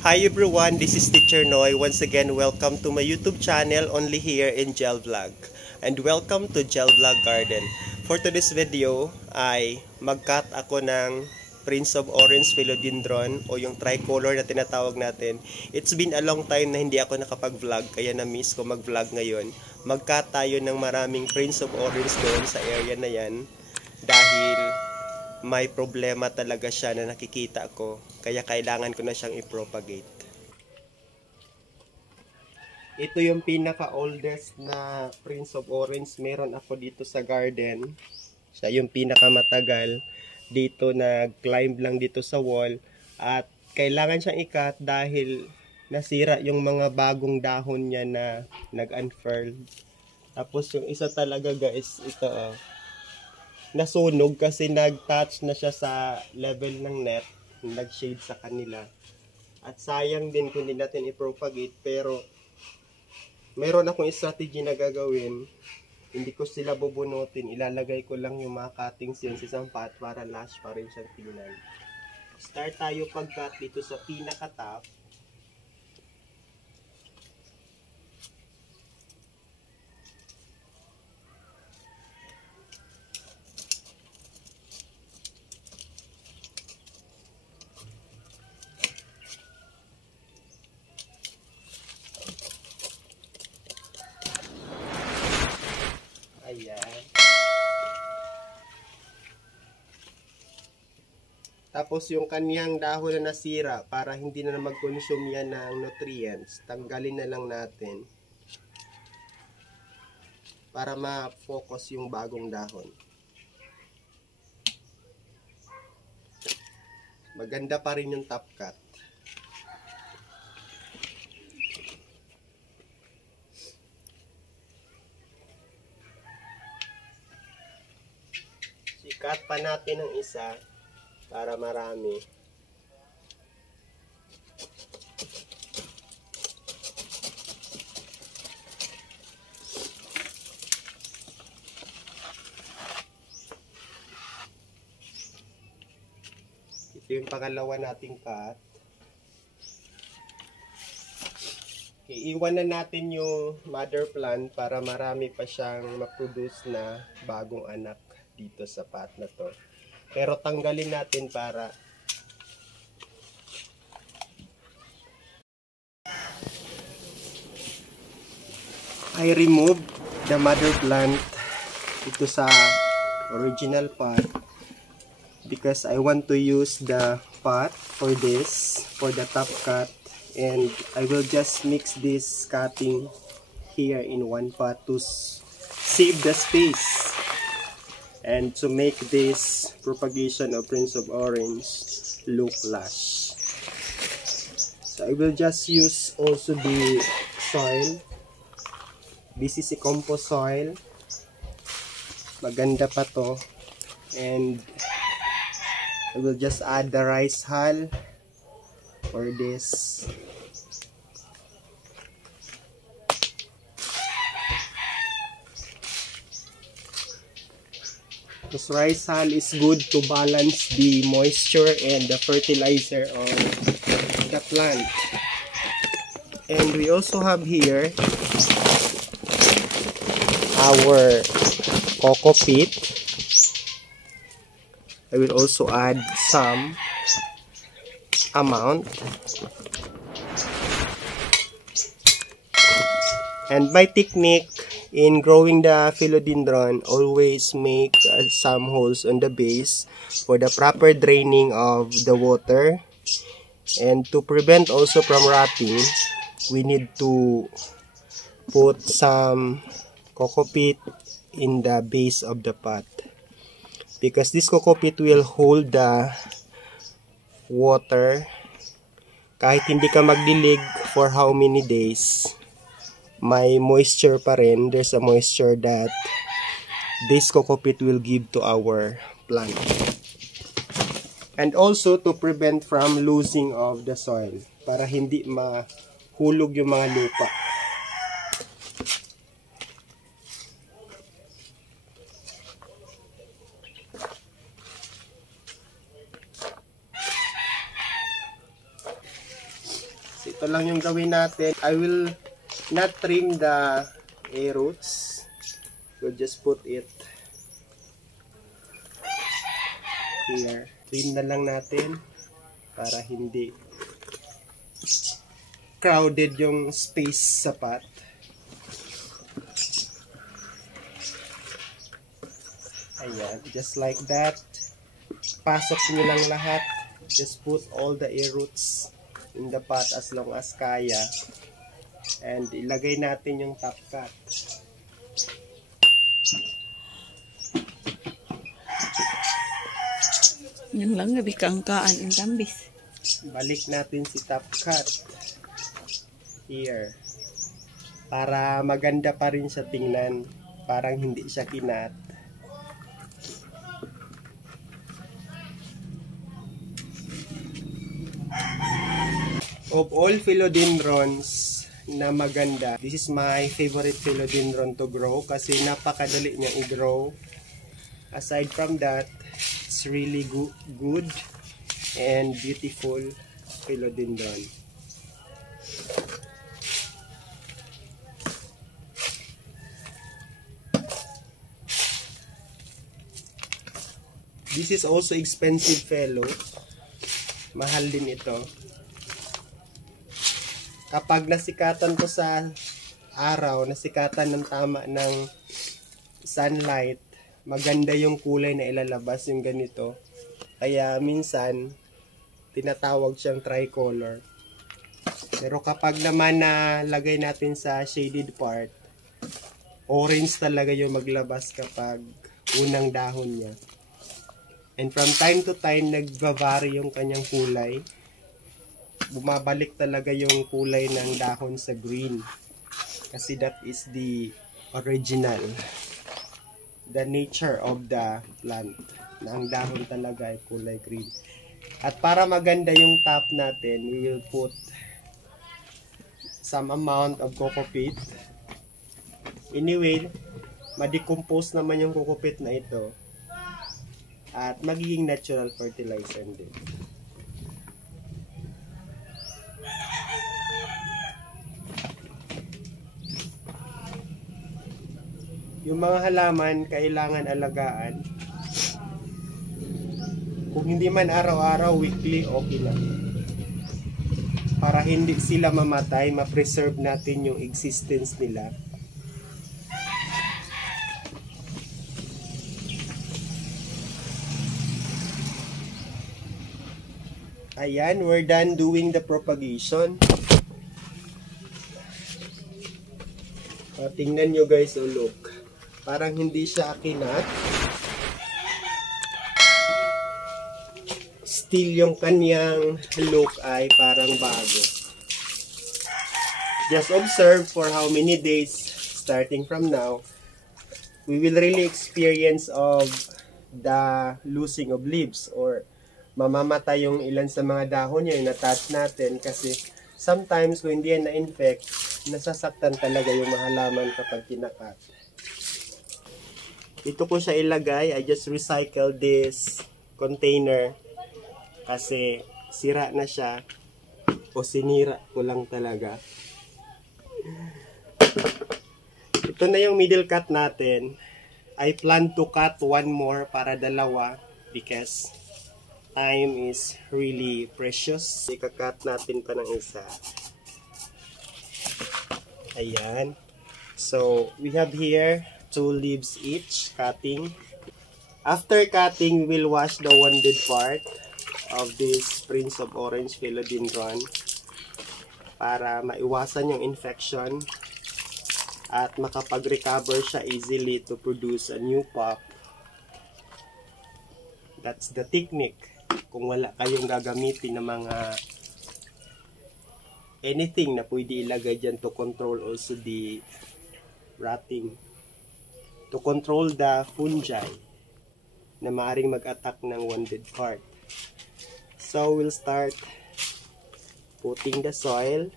Hi everyone, this is Teacher Noy. Once again, welcome to my YouTube channel only here in Gel Vlog. And welcome to Gel Vlog Garden. For today's video ay mag-cut ako ng Prince of Orange Philodendron o yung tricolor na tinatawag natin. It's been a long time na hindi ako nakapag-vlog kaya na-miss ko mag-vlog ngayon. Mag-cut tayo ng maraming Prince of Orange doon sa area na yan dahil may problema talaga siya na nakikita ko, kaya kailangan ko na siyang i-propagate. Ito yung pinaka-oldest na Prince of Orange meron ako dito sa garden. Siya yung pinakamatagal. Dito nag-climb lang dito sa wall at kailangan siyang i-cut dahil nasira yung mga bagong dahon niya na nag-unfurl. Tapos yung isa talaga guys, ito nasunog kasi nag-touch na siya sa level ng net, nag-shade sa kanila. At sayang din kung hindi natin i-propagate, pero meron akong strategy na gagawin. Hindi ko sila bubunutin, ilalagay ko lang yung mga cuttings yun sa isang pot para lush pa rin siyang tingnan. Start tayo pag-cut dito sa pinaka-top. Ayan. Tapos yung kaniyang dahon na nasira, para hindi na mag-consume yan ng nutrients, tanggalin na lang natin. Para ma-focus yung bagong dahon. Maganda pa rin yung top cut. I-cut pa natin ang isa para marami. Ito yung pangalawa nating cut. Iiwan na natin yung mother plant para marami pa siyang ma-produce na bagong anak dito sa pot na to. Pero tanggalin natin para I remove the mother plant ito sa original pot because I want to use the pot for this, for the top cut, and I will just mix this cutting here in one pot to save the space and to make this propagation of Prince of Orange look lush. So I will just use also the soil. This is a compost soil. Maganda pa to. And I will just add the rice hull for this. This rice hull is good to balance the moisture and the fertilizer of the plant. And we also have here our coco peat. I will also add some amount. And my technique in growing the philodendron, always make some holes on the base for the proper draining of the water. And to prevent also from rotting, we need to put some coco peat in the base of the pot. Because this coco peat will hold the water kahit hindi ka magdilig for how many days. May moisture pa rin. There's a moisture that this coco peat will give to our plant. And also to prevent from losing of the soil. Para hindi mahulog yung mga lupa. ito lang yung gawin natin. I will not trim the roots. We'll just put it here. Trim na lang natin para hindi crowded yung space sa pot. Ayan, just like that. Pasok nyo lang lahat. Just put all the roots in the pot as long as kaya. And ilagay natin yung top cut. Yan lang, gabi kaangkaan ang tambis. Balik natin si top cut. Here. Para maganda pa rin siya tingnan. Parang hindi siya kinat. Of all philodendrons na maganda, this is my favorite philodendron to grow kasi napakadali niya i-grow. Aside from that, it's really good and beautiful philodendron. This is also expensive fellow. Mahal din ito. Kapag nasikatan ko sa araw, nasikatan ng tama ng sunlight, maganda yung kulay na ilalabas yung ganito. Kaya minsan, tinatawag siyang tricolor. Pero kapag naman nalagay natin sa shaded part, orange talaga yung maglabas kapag unang dahon niya. And from time to time, nagbavari yung kanyang kulay. Bumabalik talaga yung kulay ng dahon sa green. Kasi that is the original. The nature of the plant. Na ang dahon talaga ay kulay green. At para maganda yung top natin, we will put some amount of coco peat. Anyway, ma-decompose naman yung coco peat na ito. At magiging natural fertilizer din. Yung mga halaman, kailangan alagaan. Kung hindi man araw-araw, weekly, okay lang. Para hindi sila mamatay, ma-preserve natin yung existence nila. Ayan, we're done doing the propagation. Tingnan nyo guys, oh look. Parang hindi siya kinat. Still yung kanyang look ay parang bago. Just observe for how many days starting from now, we will really experience of the losing of leaves or mamamatay yung ilan sa mga dahon niya yung na-touch natin kasi sometimes kung hindi yan na-infect, nasasaktan talaga yung mga halaman kapag kinakat. Dito ko siya ilagay. I just recycle this container kasi sira na siya o sinira ko lang talaga. Ito na yung middle cut natin. I plan to cut one more para dalawa because time is really precious. Ika-cut natin pa ng isa. Ayan. So, we have here 2 leaves each, cutting. After cutting, we will wash the wounded part of this Prince of Orange Philodendron para maiwasan yung infection at makapag-recover siya easily to produce a new pop. That's the technique. Kung wala kayong gagamitin ng mga anything na pwede ilagay dyan to control also the rotting, to control the fungi na maaaring mag-attack ng wounded part. So we'll start putting the soil.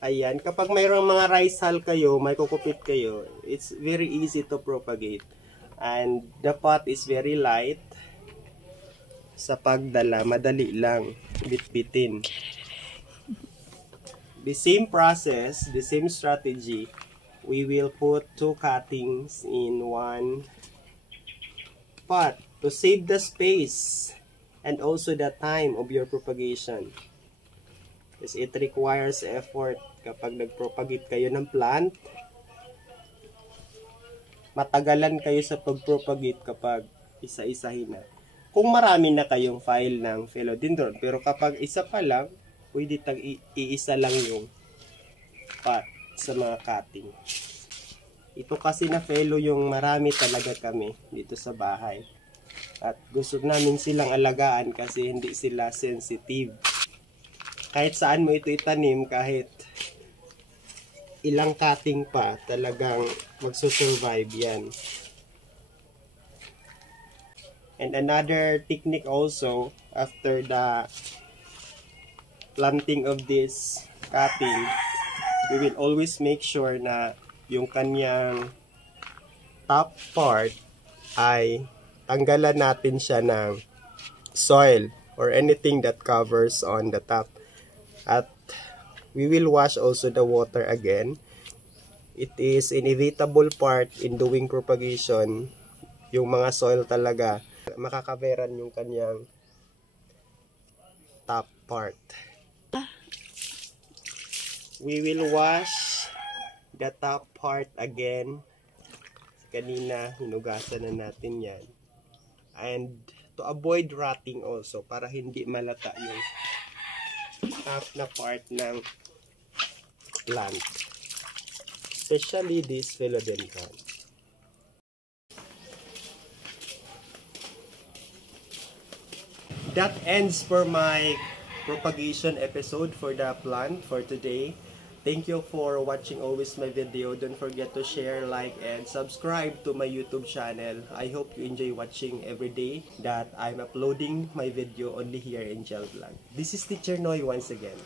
Ayan, kapag mayroong mga rice hull kayo, may kukupit kayo, it's very easy to propagate. And the pot is very light. Sa pagdala, madali lang bitbitin. The same process, the same strategy, we will put 2 cuttings in one pot to save the space and also the time of your propagation. Because it requires effort kapag nagpropagate kayo ng plant. Matagalan kayo sa pagpropagate kapag isa-isahin na. Kung marami na kayong file ng philodendron, pero kapag isa pa lang, pwede iisa lang yung pot sa mga cutting. Ito kasi na fellow yung marami talaga kami dito sa bahay. At gusto namin silang alagaan kasi hindi sila sensitive. Kahit saan mo ito itanim, kahit ilang cutting pa, talagang magsusurvive yan. And another technique also, after the planting of this cutting, we will always make sure na yung kanyang top part ay tanggalan natin siya ng soil or anything that covers on the top. At we will wash also the water again. It is inevitable part in doing propagation. Yung mga soil talaga, makakaveran yung kanyang top part. We will wash the top part again. Kanina, hinugasan na natin yan. And to avoid rotting also, para hindi malata yung top na part ng plant. Especially this philodendron. That ends for my propagation episode for the plant for today. Thank you for watching always my video. Don't forget to share, like, and subscribe to my YouTube channel. I hope you enjoy watching every day that I'm uploading my video only here in Gel Vlog. This is Teacher Noy once again.